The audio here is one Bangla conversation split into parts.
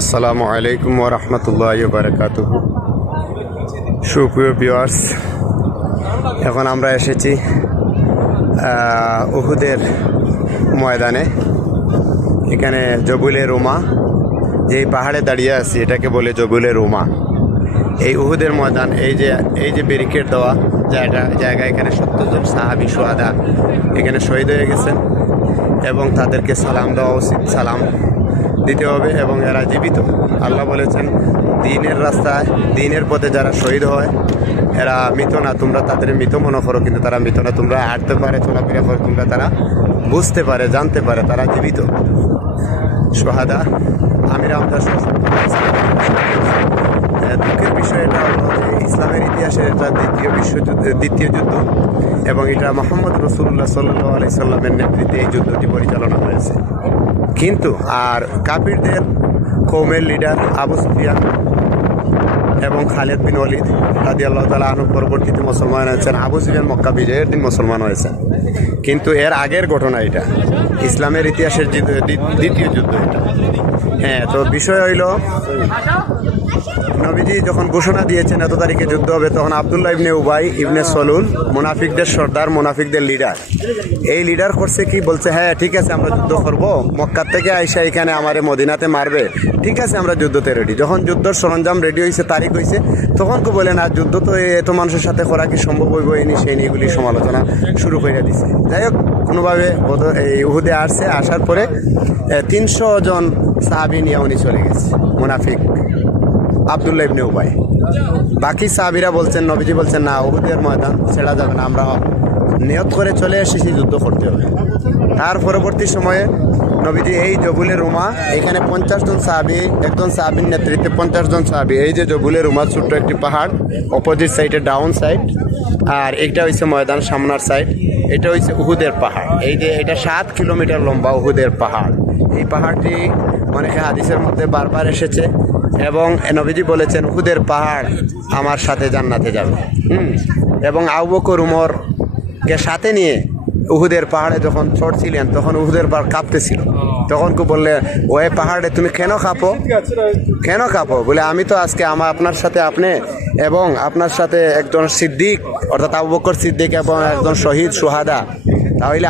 আসসালামু আলাইকুম ওয়া রাহমাতুল্লাহি ওয়া বারাকাতুহু। সুপ্রিয় ভিউয়ার্স, এখন আমরা এসেছি উহুদের ময়দানে। এখানে জবুলে রুমা, যেই পাহাড়ে দাঁড়িয়ে আছি এটাকে বলে জবুলে রুমা। এই উহুদের ময়দান, এই যে ব্যারিকেড দেওয়া জায়গা, এখানে 70 জন সাহাবী শুহাদা এখানে শহীদ হয়ে গেছেন এবং তাদেরকে সালাম দেওয়া উচিত, সালাম দিতে হবে এবং এরা জীবিত। আল্লাহ বলেছেন, দ্বীনের রাস্তায় দ্বীনের পথে যারা শহীদ হয় এরা মৃত না, তোমরা তাদের মৃত মনে করো, কিন্তু তারা মৃত না। তোমরা হাঁটতে পারে, চলাফেরা করে, তোমরা তারা বুঝতে পারে, জানতে পারে, তারা জীবিত শুহাদা। আমির আমদার দুঃখের বিষয় এটা হলো যে ইসলামের ইতিহাসের এটা দ্বিতীয় যুদ্ধ এবং এটা মুহাম্মদ রাসূলুল্লাহ সাল্লাল্লাহু আলাইহি সাল্লামের নেতৃত্বে এই যুদ্ধটি পরিচালনা হয়েছে। কিন্তু আর কাফিরদের কওমের লিডার আবু সুফিয়ান এবং খালিদ বিন ওয়ালিদ রাদিয়াল্লাহু তাআলা আনহু পরবর্তীতে মুসলমান হয়েছেন। আবু সুফিয়ান মক্কা বিজয়ের দিন মুসলমান হয়েছেন, কিন্তু এর আগের ঘটনা এটা, ইসলামের ইতিহাসের দ্বিতীয় যুদ্ধ এটা। হ্যাঁ, তো বিষয় হইল নবীজি যখন ঘোষণা দিয়েছেন এত তারিখে যুদ্ধ হবে, তখন আব্দুল্লাহ ইবনে উবাই ইবনে সলুল, মুনাফিকদের সর্দার, মুনাফিকদের লিডার, এই লিডার করছে কি, বলছে হ্যাঁ ঠিক আছে আমরা যুদ্ধ করব, মক্কার থেকে আইসা এখানে আমারে মদিনাতে মারবে, ঠিক আছে আমরা যুদ্ধতে রেডি। যখন যুদ্ধের সরঞ্জাম রেডি হয়েছে, তারিখ হয়েছে, তখন কেউ বলে না যুদ্ধ তো এত মানুষের সাথে করা কি সম্ভব হইব, এনি সেই নিয়েগুলি সমালোচনা শুরু করে দিছে। যাই হোক, কোনোভাবে এই উহুদে আসছে, আসার পরে 300 জন সাহাবী নিয়ে উনি চলে গেছে, মুনাফিক আব্দুল্লাহ ইবনে উবাই। বাকি সাহাবীরা বলছেন, নবীজি বলছেন না, উহুদের ময়দান ছেড়া যাবে না, আমরা নিয়ত করে চলে এসেছি, যুদ্ধ করতে হবে। তার পরবর্তী সময়ে নবীজি এই জবুলে রুমা, এখানে 50 জন সাহাবী, একজন সাহাবীর নেতৃত্বে 50 জন সাহাবী, এই যে জবুলে রুমা, ছোট্ট একটি পাহাড়, অপোজিট সাইডে ডাউন সাইড, আর এটা হচ্ছে ময়দান সামনার সাইড, এটা হচ্ছে উহুদের পাহাড়। এই যে এটা 7 কিলোমিটার লম্বা উহুদের পাহাড়। এই পাহাড়টি অনেক হাদিসের মধ্যে বারবার এসেছে এবং নবীজি বলেছেন উহুদের পাহাড় আমার সাথে জান্নাতে যাবে। এবং আবু বকর উমরকে সাথে নিয়ে উহুদের পাহাড়ে যখন চড়ছিলেন, তখন উহুদের পাহাড় কাঁপতেছিল। তখন কেউ বললে, ওই পাহাড়ে তুমি কেন কাঁপো? বলে আমি তো আজকে আপনার সাথে আপনি এবং আপনার সাথে একজন সিদ্দিক, অর্থাৎ আবু বকর সিদ্দিক এবং একজন শহীদ সুহাদা, তাহলে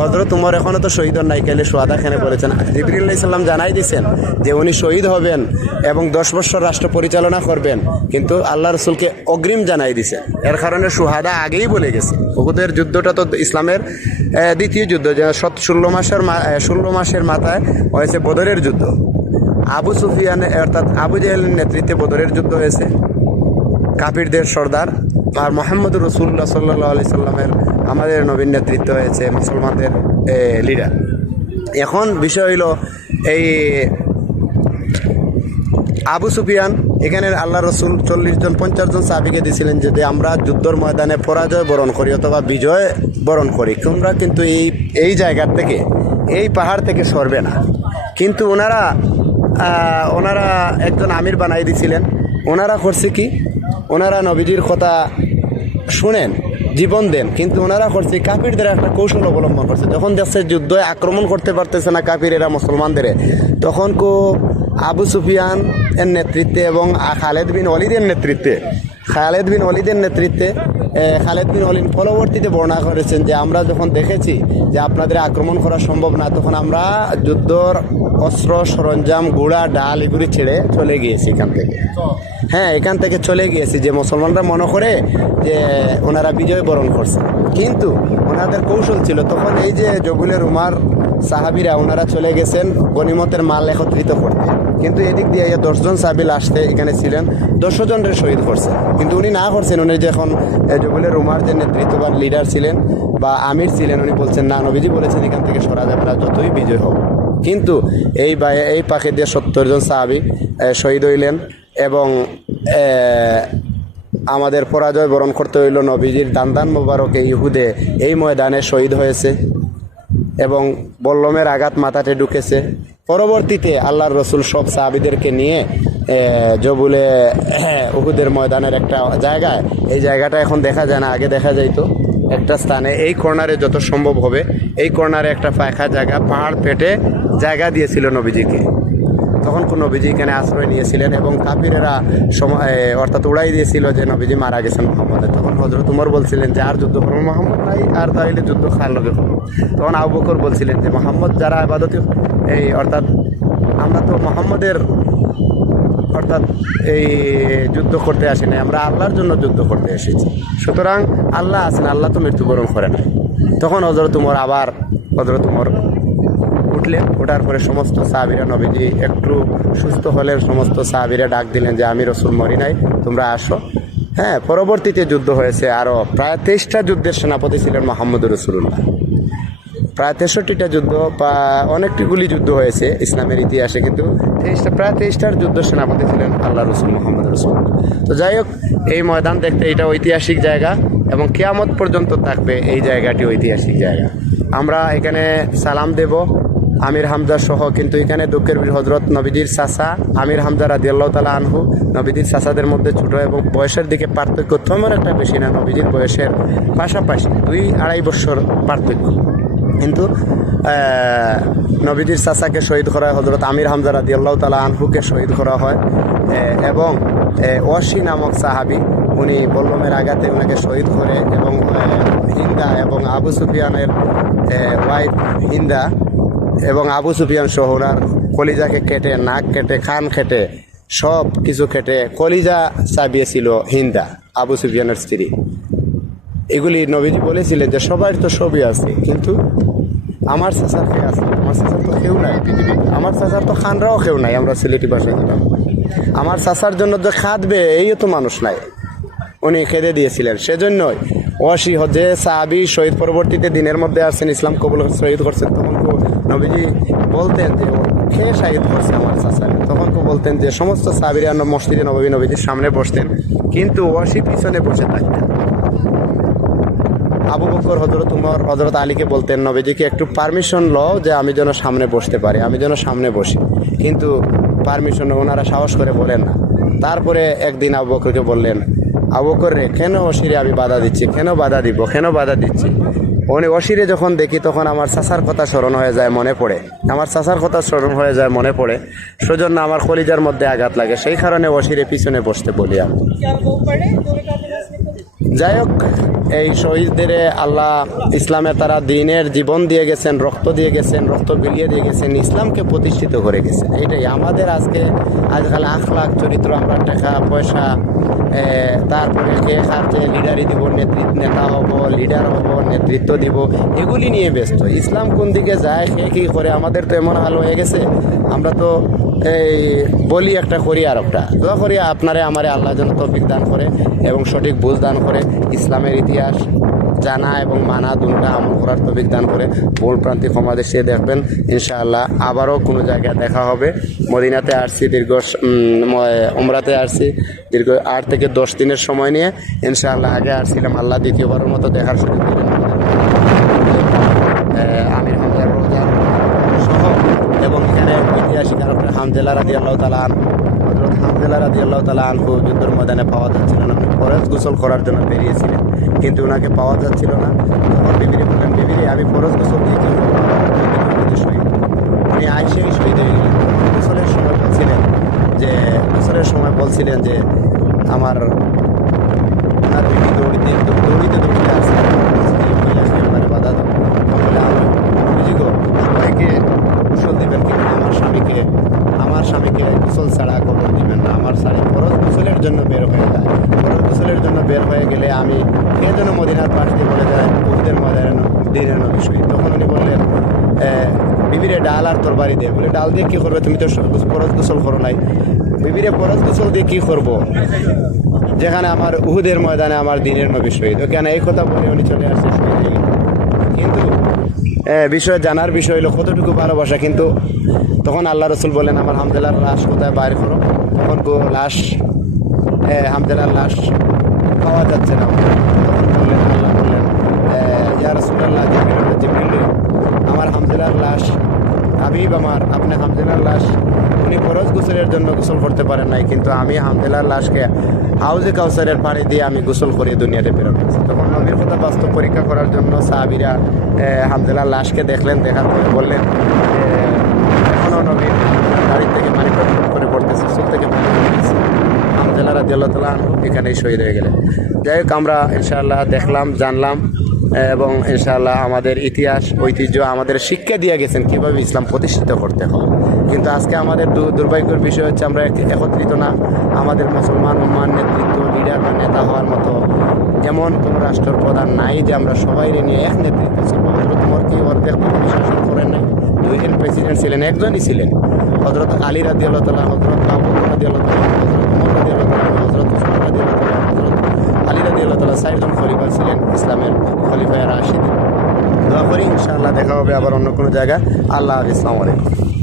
হযরত উমর এখনো তো শহীদ নাই, কেলে সুহাদা খেনে বলেছেন। জিবরিল আলাইহিস সালাম জানাই দিয়েছেন যে উনি শহীদ হবেন এবং 10 বছর রাষ্ট্র পরিচালনা করবেন, কিন্তু আল্লাহ রাসূলকে অগ্রিম জানাই দিয়েছেন। এর কারণে সুহাদা আগেই বলে গেছে। উহুদের যুদ্ধটা তো ইসলামের দ্বিতীয় যুদ্ধ, যে 16 মাসের মাথায় হয়েছে বদরের যুদ্ধ। আবু সুফিয়ান অর্থাৎ আবু জেহেলের নেতৃত্বে বদরের যুদ্ধ হয়েছে, কাফিরদের সর্দার, আর মুহাম্মদুর রাসূলুল্লাহ সাল্লাল্লাহু আলাইহি সাল্লামের, আমাদের নবীর নেতৃত্ব হয়েছে মুসলমানদের লিডার। এখন বিষয় হইল, এই আবু সুফিয়ান এখানে আল্লাহ রসুল 40 জন 50 জন সাহাবীকে দিয়েছিলেন যদি আমরা যুদ্ধর ময়দানে পরাজয় বরণ করি অথবা বিজয় বরণ করি, তোমরা কিন্তু এই জায়গার থেকে, এই পাহাড় থেকে সরবে না। কিন্তু ওনারা একজন আমির বানাই দিয়েছিলেন। ওনারা করছে কি, ওনারা নবীজির কথা শুনেন, জীবন দেন, কিন্তু ওনারা করছে কাফিরদের একটা কৌশল অবলম্বন করছে। যখন দেশের যুদ্ধে আক্রমণ করতে পারতেছে না কাফিরেরা মুসলমানদের, তখন আবু সুফিয়ান এর নেতৃত্বে এবং খালিদ বিন ওয়ালিদের নেতৃত্বে খালিদ বিন ওয়ালিদ পরবর্তীতে বর্ণনা করেছেন যে আমরা যখন দেখেছি যে আপনাদের আক্রমণ করা সম্ভব না, তখন আমরা যুদ্ধর অস্ত্র সরঞ্জাম, ঘোড়া, ডাল এগুলি ছেড়ে চলে গিয়েছি এখান থেকে চলে গিয়েছি, যে মুসলমানরা মনে করে যে ওনারা বিজয় বরণ করছে, কিন্তু ওনাদের কৌশল ছিল। তখন এই যে জবুলে রুমার সাহাবীরা ওনারা চলে গেছেন গনিমতের মাল একত্রিত করতে, কিন্তু এদিক দিয়ে 10 জন সাহাবী লাস্টে এখানে ছিলেন, 10 জনের শহীদ করছে, কিন্তু উনি না করছেন। উনি যখন জবুলে রুমার যে নেতৃত্ববান লিডার ছিলেন বা আমির ছিলেন, উনি বলছেন না, নবীজি বলেছেন এখান থেকে সরা যাবে না যতই বিজয় হোক। কিন্তু এই পাখি দিয়ে 70 জন সাহাবী শহীদ হইলেন এবং আমাদের পরাজয় বরণ করতে হইল। নবীজির দান্দান মোবারকে ইহুদে এই ময়দানে শহীদ হয়েছে এবং বল্লমের আঘাত মাথাতে ঢুকেছে। পরবর্তীতে আল্লাহর রসুল সব সাহাবীদেরকে নিয়ে জবুলে উহুদের ময়দানের একটা জায়গায়, এই জায়গাটা এখন দেখা যায় না, আগে দেখা যাইতো, একটা স্থানে এই কর্নারে যত সম্ভব হবে এই কর্নারে একটা ফাঁকা জায়গা, পাহাড় পেটে জায়গা দিয়েছিল নবীজিকে। তখন কোন নবীজি এখানে আশ্রয় নিয়েছিলেন এবং কাফিরেরা অর্থাৎ উড়াই দিয়েছিল যে নবীজি মারা গেছেন মোহাম্মদের। তখন হযরত উমর বলছিলেন যে আর যুদ্ধ করবো মোহাম্মদ নাই, আর তাইলে যুদ্ধ খার লগে করবো। তখন আবু বকর বলছিলেন যে মোহাম্মদ যারা ইবাদত অর্থাৎ আমরা তো মোহাম্মদের অর্থাৎ এই যুদ্ধ করতে আসি নাই, আমরা আল্লাহর জন্য যুদ্ধ করতে এসেছি, সুতরাং আল্লাহ আছেন, আল্লাহ তো মৃত্যুবরণ করে নাই। তখন হযরত উমর উঠলেন, ওঠার পরে সমস্ত সাহাবীরা, নবীজি একটু সুস্থ হলেন, সমস্ত সাহাবীরা ডাক দিলেন যে আমি রাসূল মরি নাই, তোমরা আসো। হ্যাঁ, পরবর্তীতে যুদ্ধ হয়েছে আরও প্রায় 23টা যুদ্ধের সেনাপতি ছিলেন মুহাম্মদুর রাসূলুল্লাহ। প্রায় 63টা যুদ্ধ বা অনেকগুলি যুদ্ধ হয়েছে ইসলামের ইতিহাসে, কিন্তু প্রায় 23টার যুদ্ধ সেনাপতি ছিলেন আল্লাহ রসুল মুহাম্মদ রাসূলুল্লাহ। তো যাই হোক, এই ময়দান দেখতে এটা ঐতিহাসিক জায়গা এবং কিয়ামত পর্যন্ত থাকবে এই জায়গাটি ঐতিহাসিক জায়গা। আমরা এখানে সালাম দেব আমির হামজা সহ, কিন্তু এখানে দুঃখের হযরত নবীজির চাচা আমির হামজা রাদিয়াল্লাহু তাআলা আনহু, নবীজির চাচাদের মধ্যে ছোট এবং বয়সের দিকে পার্থক্য তেমন একটা বেশি না, নবীজির বয়সের পাশাপাশি 2-2.5 বছর পার্থক্য, কিন্তু নবীজির চাচাকে শহীদ করা হয়, হযরত আমির হামজা রাদিয়াল্লাহু তাআলা আনহুকে শহীদ করা হয় এবং ওয়াসি নামক সাহাবী উনি বল্লমের আঘাতে ওনাকে শহীদ করে এবং হিন্দা এবং আবু সুফিয়ানের ওয়াইফ হিন্দা এবং আবু সুফিয়ান সহ ওনার কলিজাকে কেটে, নাক কেটে, কান কেটে, সব কিছু কেটে কলিজা চাবিয়েছিল হিন্দা, আবু সুফিয়ানের স্ত্রী। এগুলি নবীজি বলেছিলেন যে সবার তো সবই আছে, কিন্তু আমার চাচার কে আছে? আমার চাচার তো কেউ নাই, আমার চাচার তো খানরাও কেউ নাই। আমরা সিলেটি ভাষায় গেলাম, আমার চাচার জন্য যে খাদবে এই তো মানুষ নাই, উনি খেদে দিয়েছিলেন। সেজন্যই ওয়াসি যে সাহাবী শহীদ পরবর্তীতে দিনের মধ্যে আসছেন, ইসলাম কবুল শহীদ করছেন, তখন নবীজি বলতেন যে খেয়ে শহীদ করছে আমার চাচা, তখন বলতেন যে সমস্ত সাহাবীরা মসজিদে নবীজির সামনে বসতেন, কিন্তু ওয়াসি পিছনে বসে থাকতেন। আবু বকর, হযরত উমর, হযরত আলীকে বলতেন নবীজিকে একটু পারমিশন লও যে আমি যেন সামনে বসতে পারি, আমি যেন সামনে বসি, কিন্তু পারমিশন ওনারা সাহস করে বলেন না। তারপরে একদিন আবু বকরকে বললেন, আবু বকর রে, কেন অশিরে আমি বাধা দিচ্ছি, কেন বাধা দিব, কেন বাধা দিচ্ছি? উনি অশিরে যখন দেখি তখন আমার চাচার কথা স্মরণ হয়ে যায়, মনে পড়ে, আমার চাচার কথা স্মরণ হয়ে যায়, মনে পড়ে, সেজন্য আমার কলিজার মধ্যে আঘাত লাগে, সেই কারণে অশিরে পিছনে বসতে বলি আমি। যাই হোক, এই শহীদদের আল্লাহ ইসলামে তারা দিনের জীবন দিয়ে গেছেন, রক্ত দিয়ে গেছেন, রক্ত বিলিয়ে দিয়ে গেছেন, ইসলামকে প্রতিষ্ঠিত করে গেছেন। এটাই আমাদের আজকাল আখলাক চরিত্র, আমরা টাকা পয়সা, তারপরে কে খাচ্ছে লিডারই দিব, নেতা হব, লিডার হব, নেতৃত্ব দিব, এগুলি নিয়ে ব্যস্ত। ইসলাম কোন দিকে যায়, কে কী করে, আমাদের তো এমন হাল হয়ে গেছে, আমরা তো এই বলি একটা করি আর একটা। দোয়া করি আপনারে আমারে আল্লাহ যেন তৌফিক দান করে এবং সঠিক বুঝ দান করে, ইসলামের ইতিহাস জানা এবং মানা দুটা আমল করার তৌফিক দান করে। ভুল প্রান্তি ক্ষমা দেশে দেখবেন ইনশাআল্লাহ। আবারও কোনো জায়গায় দেখা হবে। মদিনাতে আসছি দীর্ঘ, উমরাতে আসছি দীর্ঘ 8 থেকে 10 দিনের সময় নিয়ে ইনশাআল্লাহ। আগে আসছিলাম, আল্লাহ দ্বিতীয়বারের মতো দেখার সুযোগ দিলেন আমির হামজার রোজা সহ, এবং এখানে ঐতিহাসিক আরবরা হামজা রাদিয়াল্লাহু তাআলা আনহু, হযরত হামজা রাদিয়াল্লাহু তাআলা আনহু যুদ্ধের ময়দানে পাওয়া যাচ্ছিল না, ফরজ গোসল করার জন্য বেরিয়েছিলেন, কিন্তু ওনাকে পাওয়া যাচ্ছিল না। তখন বিবিরে বললেন, বিবিরে আমি ফরজ গোসল দিয়েছি, উনি আইসেই শহীদ হয়ে গেলেন। গোসলের সময় বলছিলেন যে আমার বিবি দৌড়িতে আসছে, বাধা দাও, সবাইকে গোসল দিবেন, কিন্তু আমার স্বামীকে গোসল ছাড়া খবর দিবেন না। আমার স্বামী ফরজ গোসলের জন্য বের হয়ে যায়, ফরজ গোসলের জন্য বের হয়ে গেলে আমি কে যেন মদিনার পাশ দিয়ে বলে যায় উহুদের ময়দানে দিনের নবী শহীদ। তখন উনি বললেন, বিবিরে ডাল আর তরবারি দে। বলে ডাল দিয়ে কী করবে, তুমি তো ফরজ গোসল করো নাই। বিবিরে ফরজ গোসল দিয়ে কী করবো, যেখানে আমার উহুদের ময়দানে আমার দিনের নবী শহীদ। ওখানে এই কথা বলে উনি চলে আসছে শহীদ হয়ে গেলেন। কিন্তু বিষয় জানার বিষয় হলো কতটুকু ভালোবাসা। কিন্তু তখন আল্লাহ রসুল বলেন, আমার হামজালার লাশ কোথায় বাইর করো। তখন লাশ, হামজালার লাশ পাওয়া যাচ্ছে না। তখন বললেন, আল্লাহ বললেন, ইয়া রাসূলুল্লাহ, জিবরিল, আমার হামজালার লাশ, হাবিব আমার, আপনি হামজালার লাশ, উনি ফরজ গোসলের জন্য গোসল করতে পারেন নাই, কিন্তু আমি হামজালার লাশকে হাউজে কাউসারের পানি দিয়ে আমি গোসল করিয়ে দুনিয়াতে প্রেরণ করেছি। তখন নবীর কথা বাস্তব পরীক্ষা করার জন্য সাহাবীরা হামজালার লাশকে দেখলেন, দেখার পরে বললেন, এখনও নবীর বাড়ির থেকে পানি এখানেই শহীদ হয়ে গেলেন। যাই হোক, আমরা ইনশাআল্লাহ দেখলাম, জানলাম এবং ইনশাআল্লাহ আমাদের ইতিহাস ঐতিহ্য আমাদের শিক্ষা দিয়ে গেছেন কীভাবে ইসলাম প্রতিষ্ঠিত করতে হয়। কিন্তু আজকে আমাদের দুর্ভাগ্যের বিষয় হচ্ছে আমরা একত্রিত না। আমাদের মুসলমান উম্মার নেতৃত্ব, লিডার বা নেতা হওয়ার মতো এমন কোনো রাষ্ট্রপ্রধান নাই যে আমরা সবাই নিয়ে এক নেতৃত্ব ছিল। হজরত উমর কি অর্ধেক পৃথিবী শাসন করেন নাই? দুইজন প্রেসিডেন্ট ছিলেন, একজনই ছিলেন হজরত আলী রাদিয়াল্লাহু তাআলা, হজরত আবু বকর রাদিয়াল্লাহু তাআলা, হজরত উমর রাদিয়াল্লাহু তাআলা, হজরত উসমান রাদিয়াল্লাহু তাআলা, হজরত আলী রাদিয়াল্লাহু তাআলা, চারজন খলিফা ছিলেন ইসলামের খলিফায়ে রাশিদিন। দোয়া করি ইনশাআল্লাহ দেখা হবে আবার অন্য কোনো জায়গায়। আল্লাহ হাফেজ, আসসালামু আলাইকুম।